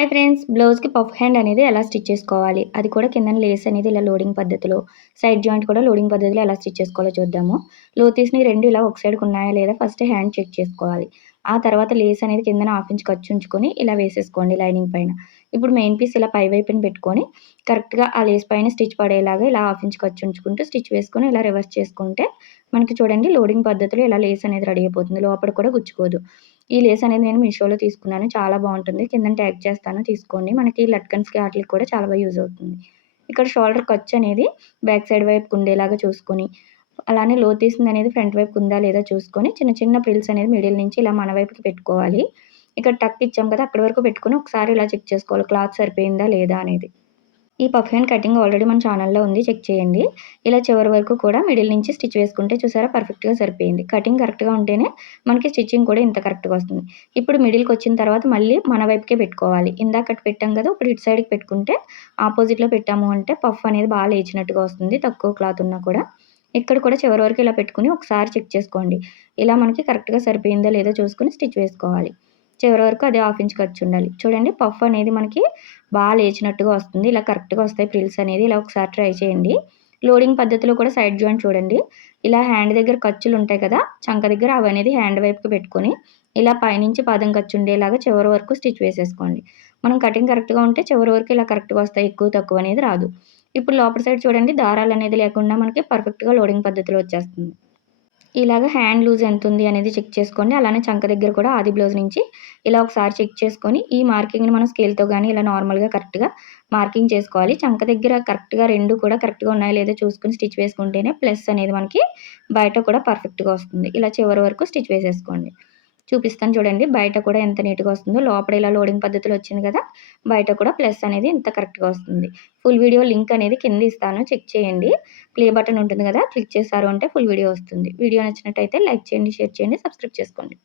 Hi friends! బ్లౌజ్‌కి puff hand అనేది ఎలా స్టిచ్ చేసుకోవాలి? అది కూడా కిందన లేస్ అనేది ఇలా లోడింగ్ పద్ధతిలో, సైడ్ జాయింట్ కూడా లోడింగ్ పద్ధతిలో ఎలా స్టిచ్ చేసుకోవాలో చూద్దాము. లో తీసినయి 2 ఇలా ఒక సైడ్‌కి ఉన్నాయా లేదా ఫస్ట్ హ్యాండ్ చెక్ చేసుకోవాలి. ఆ తర్వాత లేస్ అనేది కిందన హాఫ్ ఇంచ్ ఖర్చు ఉంచుకొని ఇలా వేసేసుకోండి లైనింగ్ పైన. ఇప్పుడు మెయిన్ పీస్ ఇలా పై వైపున పెట్టుకొని కరెక్ట్‌గా ఆ లేస్ పైన స్టిచ్ పడేలాగా ఇలా హాఫ్ ఇంచ్ ఖర్చు ఉంచుకుంటూ స్టిచ్ వేసుకొని ఇలా రివర్స్ చేసుకుంటే మనకి చూడండి లోడింగ్ పద్ధతిలో ఇలా లేస్ అనేది రెడీ అయిపోతుంది. లోపల కూడా గుచ్చుకోదు. ఈ లేస్ అనేది నేను మీషోలో తీసుకున్నాను. చాలా బావుంటుంది. కిందన ట్యాగ్ చేస్తాను తీసుకోండి. మనకి లట్కన్స్‌కి ఆటిలకి కూడా చాలా యూజ్ అవుతుంది. ఇక్కడ షోల్డర్ ఖర్చనేది బ్యాక్ సైడ్ వైపుకి ఉండేలాగా చూసుకొని, అలానే లో తీసిందనేది ఫ్రంట్ వైపుకి ఉందా లేదా చూసుకొని, చిన్న చిన్న ప్రిల్స్ అనేది మిడిల్ నుంచి ఇలా మన వైపుకి పెట్టుకోవాలి. ఇక్కడ టక్ ఇచ్చాం కదా! అక్కడి వరకు పెట్టుకొని ఒకసారి ఇలా చెక్ చేసుకోవాలి. క్లాత్ సరిపోయిందా లేదా అనేది. ఈ పఫ్ హ్యాండ్ కటింగ్ ఆల్రెడీ మన ఛానల్‌లో ఉంది. చెక్ చేయండి. ఇలా చివరి వరకు కూడా మిడిల్ నుంచి స్టిచ్ వేసుకుంటే చూసారా పర్ఫెక్ట్‌గా సరిపోయింది. కటింగ్ కరెక్ట్‌గా ఉంటేనే మనకి స్టిచ్చింగ్ కూడా ఇంత కరెక్ట్‌గా వస్తుంది. ఇప్పుడు మిడిల్‌కొచ్చిన తర్వాత మళ్ళీ మన వైపుకే పెట్టుకోవాలి. ఇందాక అటు పెట్టాం కదా! ఇప్పుడు ఇటు సైడ్‌కి పెట్టుకుంటే ఆపోజిట్‌లో పెట్టాము అంటే పఫ్ అనేది బాగా లేచినట్టుగా వస్తుంది. తక్కువ క్లాత్ ఉన్నా కూడా. ఇక్కడ కూడా చివరి వరకు ఇలా పెట్టుకొని ఒకసారి చెక్ చేసుకోండి. ఇలా మనకి కరెక్ట్‌గా సరిపోయిందా లేదా చూసుకొని స్టిచ్ వేసుకోవాలి. చివరి వరకు అదే హాఫ్ ఇంచ్ ఖర్చుండాలి. చూడండి పఫ్ అనేది మనకి లేచినట్టుగా వస్తుంది. ఇలా కరెక్ట్‌గా వస్తాయి ప్రిల్స్ అనేది. ఇలా ఒకసారి ట్రై చేయండి. లోడింగ్ పద్ధతిలో కూడా సైడ్ జాయింట్ చూడండి. ఇలా హ్యాండ్ దగ్గర ఖర్చులుంటాయి కదా! చంక దగ్గర అవనేది హ్యాండ్ వైపుకి పెట్టుకొని, ఇలా పైనుంచి పాదం ఖర్చు ఉండేలాగా చివరి వరకు స్టిచ్ వేసేసుకోండి. మనం కటింగ్ కరెక్ట్‌గా ఉంటే చివరి వరకు ఇలా కరెక్ట్‌గా వస్తాయి. ఎక్కువ, తక్కువ అనేది రాదు. ఇప్పుడు లోపల సైడ్ చూడండి దారాలనేది లేకుండా మనకి పర్ఫెక్ట్‌గా లోడింగ్ పద్ధతిలో వచ్చేస్తుంది. ఇలాగ హ్యాండ్ లూజ్ ఎంతుంది అనేది చెక్ చేసుకోండి. అలానే చంక దగ్గర కూడా ఆది బ్లౌజ్ నుంచి ఇలా ఒకసారి చెక్ చేసుకొని, ఈ మార్కింగ్‌ని మనం స్కేల్‌తో గాని ఇలా నార్మల్‌గా కరెక్ట్‌గా మార్కింగ్ చేసుకోవాలి. చంక దగ్గర కరెక్ట్‌గా 2 కూడా కరెక్ట్‌గా ఉన్నాయో లేదో చూసుకొని స్టిచ్ వేసుకుంటేనే ప్లస్ అనేది మనకి బయట కూడా పర్ఫెక్ట్‌గా వస్తుంది. ఇలా చివరి వరకు స్టిచ్ వేసేసుకోండి. చూపిస్తాను చూడండి. బయట కూడా ఎంత నీట్‌గా వస్తుందో. లోపల ఇలా లోడింగ్ పద్ధతిలో వచ్చింది కదా! బయట కూడా ప్లస్ అనేది ఇంత కరెక్ట్‌గా వస్తుంది. ఫుల్ వీడియో లింక్ అనేది కింద ఇస్తాను. చెక్ చేయండి. ప్లే బటన్ ఉంటుంది కదా! క్లిక్ చేశారు అంటే ఫుల్ వీడియో వస్తుంది. వీడియో నచ్చినట్టయితే లైక్ చేయండి, షేర్ చేయండి, సబ్స్క్రైబ్ చేసుకోండి.